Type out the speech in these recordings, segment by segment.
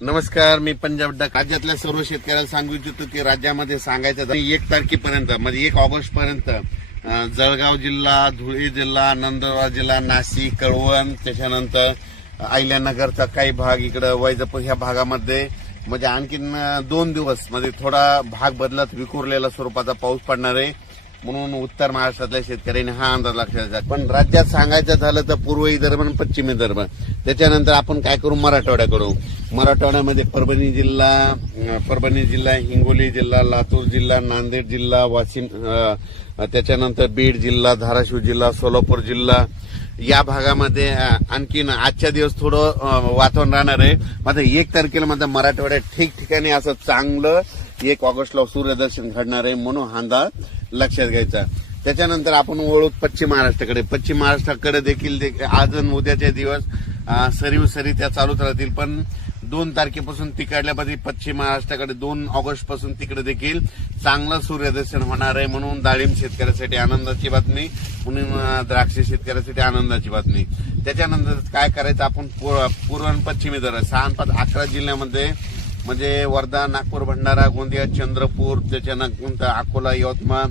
नमस्कार, मी पंजाब डक. राज्यातल्या सर्व शेतकऱ्याला सांगू इच्छितो की राज्यामध्ये सांगायचं 1 तारखेपर्यंत म्हणजे 1 ऑगस्ट पर्यंत जळगाव जिल्हा, धुळे जिल्हा, नंदुरबार जिल्हा, नाशिक, कळवण, त्याच्यानंतर अहिल्यानगरचा काही भाग, इकडं वैजापूर ह्या भागामध्ये म्हणजे आणखीन 2 दिवस म्हणजे थोडा भाग बदलत विखुरलेला स्वरूपाचा पाऊस पडणार आहे. म्हणून उत्तर महाराष्ट्रातल्या शेतकऱ्यांनी हा अंदाज लक्षात घ्या. पण राज्यात सांगायचं झालं तर पूर्व विदर्भ आणि पश्चिम विदर्भ, त्याच्यानंतर आपण काय करू, मराठवाड्याकडू. मराठवाड्यामध्ये परभणी जिल्हा, हिंगोली जिल्हा, लातूर जिल्हा, नांदेड जिल्हा, वाशिम, त्याच्यानंतर बीड जिल्हा, धाराशिव जिल्हा, सोलापूर जिल्हा या भागामध्ये आणखीन आजच्या दिवस थोडं वातावरण राहणार आहे. मात्र 1 तारखेला मात्र मराठवाड्यात ठिकठिकाणी असं चांगलं 1 ऑगस्टला सूर्यदर्शन घडणार आहे, म्हणून हा अंदाज लक्षात घ्यायचा. त्याच्यानंतर आपण वळू पश्चिम महाराष्ट्राकडे. पश्चिम महाराष्ट्राकडे देखील आज आणि उद्याचे दिवस सरी त्या चालूच राहतील. पण 2 तारखेपासून तिकडल्यापासून पश्चिम महाराष्ट्राकडे 2 ऑगस्ट पासून तिकडे देखील चांगलं सूर्यदर्शन होणार आहे. म्हणून डाळिंब शेतकऱ्यासाठी आनंदाची बातमी, म्हणून द्राक्ष शेतकऱ्यासाठी आनंदाची बातमी. त्याच्यानंतर काय करायचं, आपण पूर्व आणि पश्चिम विदर्भ 6-5-11 जिल्ह्यामध्ये म्हणजे वर्धा, नागपूर, भंडारा, गोंदिया, चंद्रपूर, त्याच्यानंतर अकोला, यवतमाळ,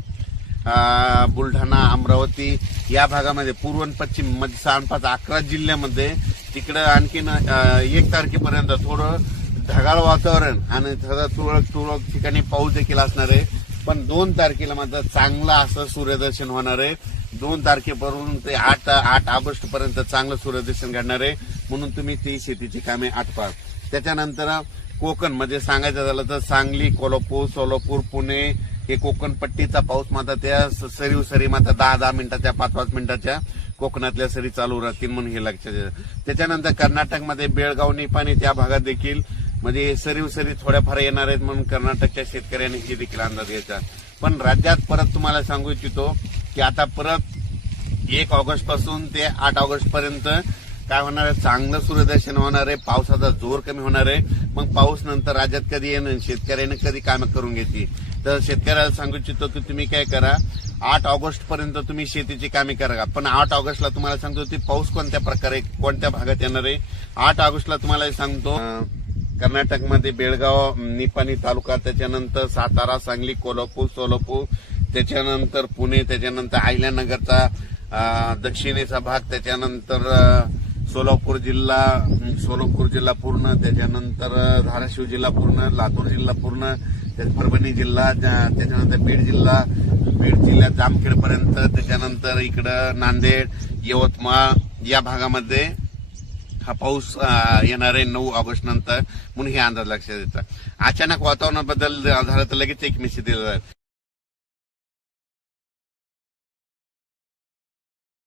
बुलढाणा, अमरावती या भागामध्ये पूर्व आणि पश्चिम म्हणजे 6-5-11 जिल्ह्यामध्ये तिकडं आणखीन 1 तारखेपर्यंत थोडं ढगाळ वातावरण आणि तुरळक ठिकाणी पाऊस देखील असणार आहे. पण 2 तारखेला मात्र चांगलं असं सूर्यदर्शन होणार आहे. 2 तारखेपासून ते 8 ऑगस्ट पर्यंत चांगलं सूर्यदर्शन घडणार आहे. म्हणून तुम्ही ती शेतीची कामे आटपा. त्याच्यानंतर कोकण म्हणजे सांगायचं झालं तर सांगली, कोल्हापूर, सोलापूर, पुणे हे कोकण पट्टीचा पाऊस मात्र त्या सरी मात्र 10 मिनिटाच्या 5 मिनिटाच्या कोकणातल्या सरी चालू राहतील, म्हणून हे लक्षात द्या. त्याच्यानंतर कर्नाटकमध्ये बेळगाव, निपाणी त्या भागात देखील म्हणजे सरी थोड्याफार येणार आहेत, म्हणून कर्नाटकच्या शेतकऱ्यांनी हे देखील अंदाज घ्यायचा. पण राज्यात परत तुम्हाला सांगू इच्छितो की आता परत 1 ऑगस्ट पासून ते 8 ऑगस्ट पर्यंत काय होणार आहे, चांगलं सूर्यदर्शन होणार आहे. पावसाचा जोर कमी होणार आहे. मग पाऊस नंतर राज्यात कधी येणं, शेतकऱ्यांनी कधी कामं करून घेतली. तर शेतकऱ्याला सांगू इच्छितो की तुम्ही काय करा, 8 ऑगस्ट पर्यंत तुम्ही शेतीची कामे करा. पण 8 ऑगस्टला तुम्हाला सांगतो की पाऊस कोणत्या प्रकारे कोणत्या भागात येणार आहे. 8 ऑगस्टला तुम्हाला सांगतो कर्नाटकमध्ये बेळगाव, निपाणी तालुका, त्याच्यानंतर सातारा, सांगली, कोल्हापूर, सोलापूर, त्याच्यानंतर पुणे, त्याच्यानंतर अहिल्यानगरचा दक्षिणेचा भाग, त्याच्यानंतर सोलापूर जिल्हा पूर्ण, त्याच्यानंतर धाराशिव जिल्हा पूर्ण, लातूर जिल्हा पूर्ण, परभणी जिल्हा, त्याच्यानंतर बीड जिल्ह्यात जामखेडपर्यंत, त्याच्यानंतर इकडं नांदेड, यवतमाळ या भागामध्ये हा पाऊस येणार आहे 9 ऑगस्ट नंतर, म्हणून हे अंदाज लक्षात येतात. अचानक वातावरणात बदल झाला तर लगेच एक मेसेज दिला जाईल.